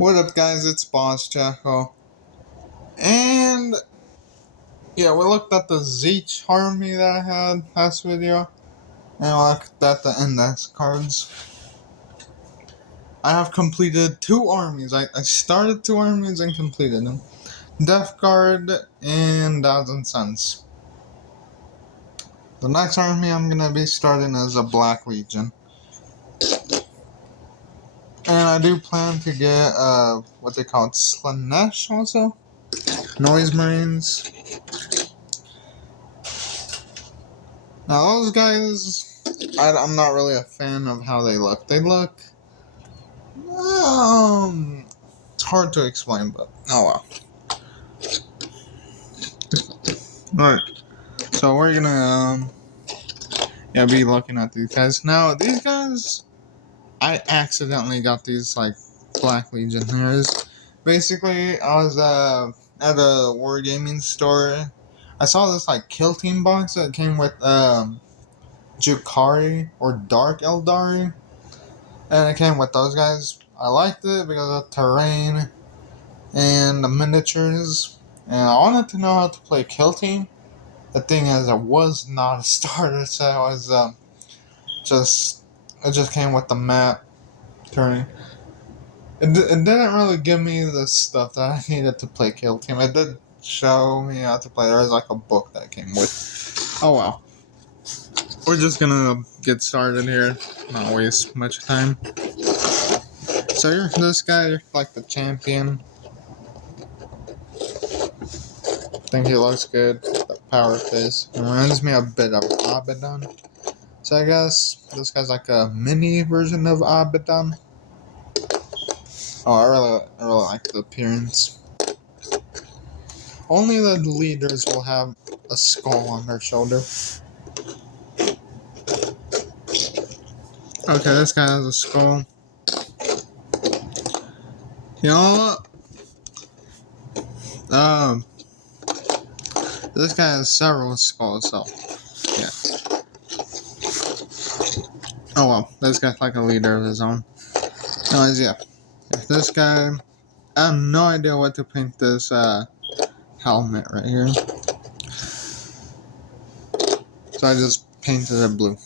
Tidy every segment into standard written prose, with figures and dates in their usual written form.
What up, guys? It's Boss Jackal. And yeah, we looked at the Zeech army that I had last video. And I looked at the index cards. I have completed two armies. I started two armies and completed them. Death Guard and Thousand Suns. The next army I'm gonna be starting is a Black Legion. And I do plan to get what they call it, Slanesh also. Noise Marines. Now those guys, I'm not really a fan of how they look. They look, it's hard to explain, but oh well. Alright, so we're gonna, be looking at these guys. Now, these guys, I accidentally got these, Black Legionnaires. Basically, I was, at a wargaming store. I saw this, Kill Team box that came with, Jukari or Dark Eldari. And it came with those guys. I liked it because of the terrain and the miniatures. And I wanted to know how to play Kill Team. The thing is, it was not a starter set. It was it just came with the map terrain. It didn't really give me the stuff that I needed to play Kill Team. It did show me how to play. There was a book that came with. Oh well. We're just gonna get started here. Not waste much time. So you're this guy, you're like the champion. I think he looks good. The power face. It reminds me a bit of Abaddon. So I guess this guy's like a mini version of Abaddon. Oh, I really like the appearance. Only the leaders will have a skull on their shoulder. Okay, this guy has a skull. You know what? This guy has several skulls, so yeah. Oh well, this guy's like a leader of his own. Anyways, yeah. If this guy, I have no idea what to paint this helmet right here. So I just painted it blue.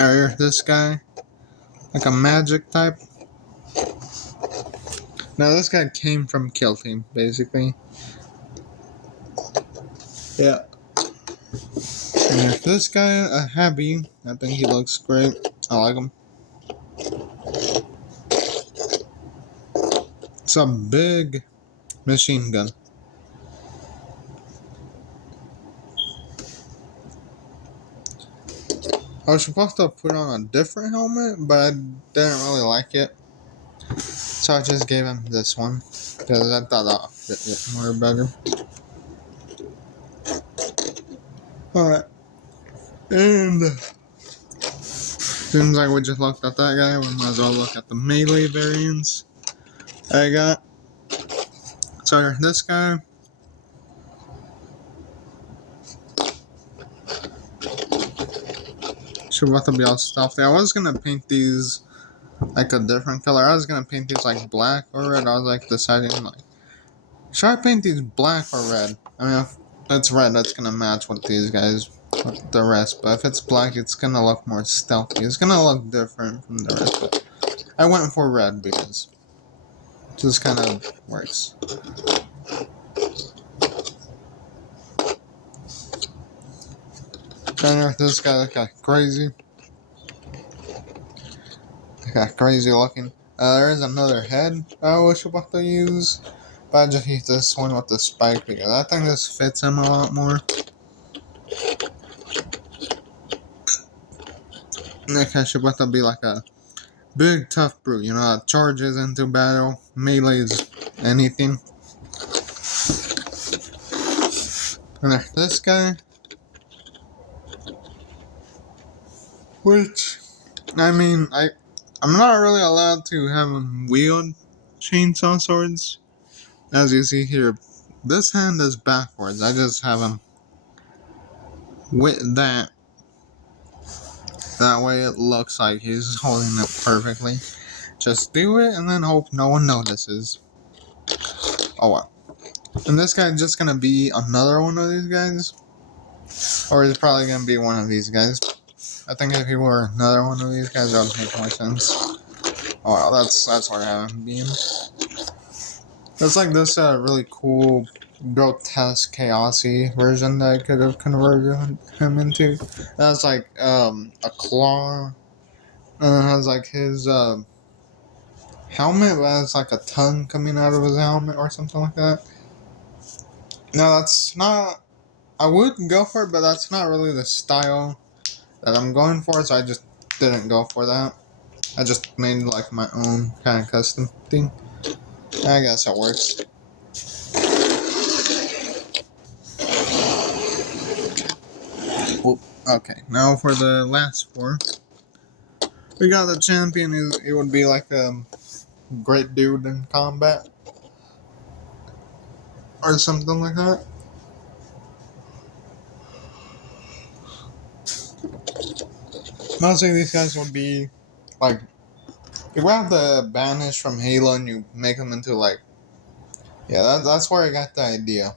Alright, this guy, like a magic type. Now this guy came from Kill Team, basically. Yeah. And if this guy, a heavy, I think he looks great. I like him. It's a big machine gun. I was supposed to put on a different helmet, but I didn't really like it. So I just gave him this one, because I thought that would fit it more better. Alright. And seems like we just looked at that guy. We might as well look at the melee variants I got. So this guy. Should have to be all stealthy. I was gonna paint these like a different color. I was gonna paint these like black or red. I was deciding should I paint these black or red? I mean, if it's red, that's gonna match with these guys, with the rest. But if it's black, it's gonna look more stealthy. It's gonna look different from the rest. But I went for red because it just kind of works. This guy got crazy. Got crazy looking. There is another head I was about to use, but I just used this one with the spike because I think this fits him a lot more. That guy should about to be like a big tough brute, you know, that charges into battle, melees anything. And this guy, which, I mean, I'm not really allowed to have him wield chainsaw swords. As you see here, this hand is backwards. I just have him with that. That way it looks like he's holding it perfectly. Just do it and then hope no one notices. Oh well. And this guy just gonna be another one of these guys? Or is it probably gonna be one of these guys? I think if he were another one of these guys, that would make more sense. Oh well, that's what I haven't been. It's like this really cool, grotesque, chaosy version that I could have converted him into. That's like a claw. And it has like his helmet, but it's like a tongue coming out of his helmet or something like that. No, that's not. I would go for it, but that's not really the style that I'm going for, so I just didn't go for that. I just made like my own kind of custom thing. I guess it works. Whoop. Okay, now for the last four. We got the champion. It would be like a great dude in combat. Or something like that. Mostly these guys would be like, you grab the banish from Halo and you make them into like, yeah, that's where I got the idea.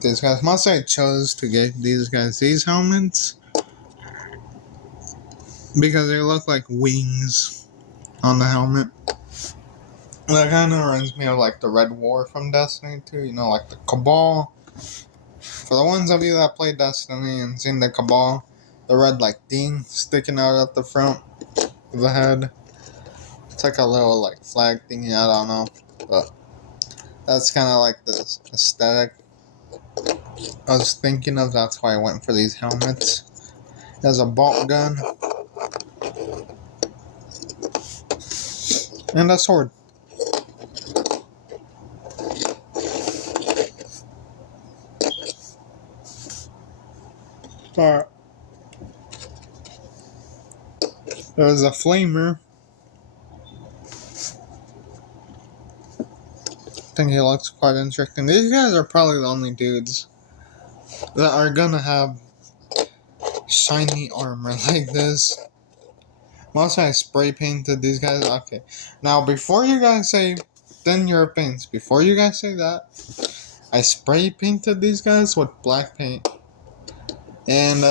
These guys, mostly I chose to get these guys these helmets because they look like wings on the helmet. That kind of reminds me of like the Red War from Destiny 2, you know, like the Cabal. For the ones of you that play Destiny and seen the Cabal, the red like thing sticking out at the front of the head. It's like a little like flag thingy, I don't know. But that's kind of like the aesthetic I was thinking of. That's why I went for these helmets. There's a bolt gun. And a sword. Alright. There's a flamer. I think he looks quite interesting. These guys are probably the only dudes that are gonna have shiny armor like this. Mostly I spray painted these guys. Okay. Now, before you guys say, then your opinions. Before you guys say that, I spray painted these guys with black paint. And,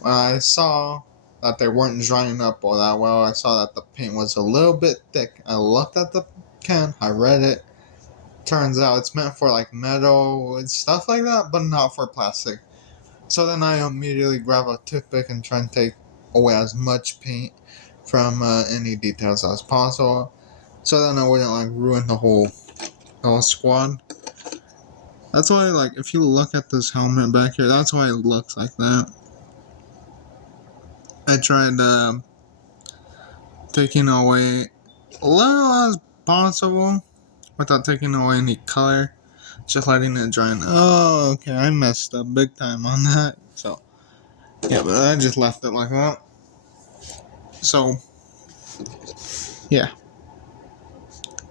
when I saw that they weren't drying up all that well, I saw that the paint was a little bit thick. I looked at the can, I read it. Turns out it's meant for like metal and stuff like that, but not for plastic. So then I immediately grab a toothpick and try and take away as much paint from any details as possible. So then I wouldn't like ruin the whole squad. That's why, like, if you look at this helmet back here, that's why it looks like that. I tried taking away a little as possible without taking away any color. Just letting it dry. Oh, okay, I messed up big time on that. So, yeah, but I just left it like that. So, yeah.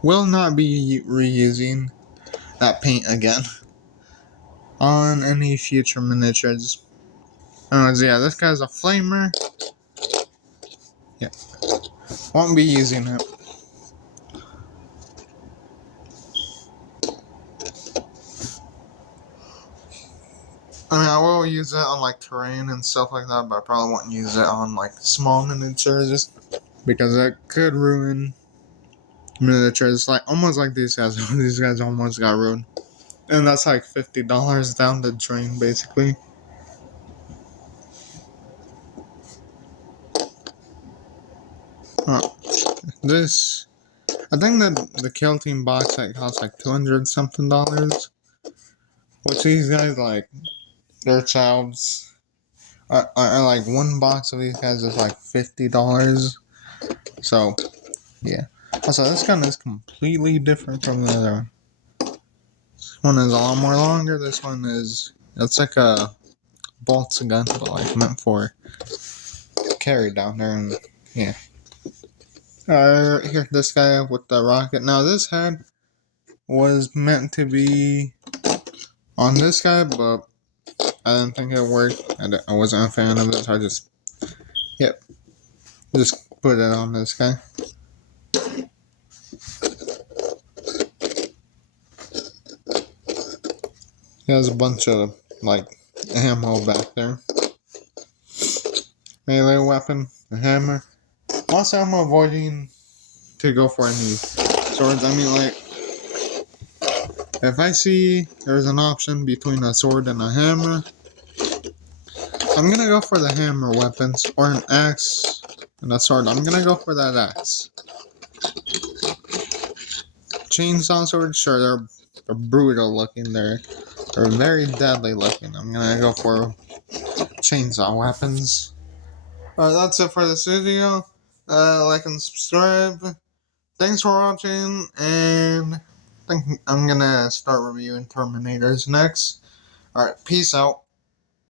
Will not be reusing that paint again on any future miniatures. Anyways, yeah, this guy's a flamer. Yeah. Won't be using it. I mean, I will use it on like terrain and stuff like that, but I probably won't use it on like small miniatures because it could ruin miniatures. Like almost like these guys. These guys almost got ruined, and that's like $50 down the drain, basically. This, I think that the Kill Team box set costs like $200 something, which these guys like their childs are like one box of these guys is like $50. So yeah. Also, this gun is completely different from the other one. This one is a lot more longer. This one is, it's like a bolts gun, but like meant for carry down there, and yeah. Here, this guy with the rocket. Now, this head was meant to be on this guy, but I didn't think it worked. I wasn't a fan of it, so I just put put it on this guy. He has a bunch of, like, ammo back there. Melee weapon, a hammer. Also, I'm avoiding to go for any swords. I mean, like, if I see there's an option between a sword and a hammer, I'm gonna go for the hammer weapons, or an axe and a sword. I'm gonna go for that axe. Chainsaw swords, sure, they're brutal looking. They're very deadly looking. I'm gonna go for chainsaw weapons. Alright, that's it for this video. Like and subscribe. Thanks for watching, and I think I'm gonna start reviewing Terminators next. Alright, peace out.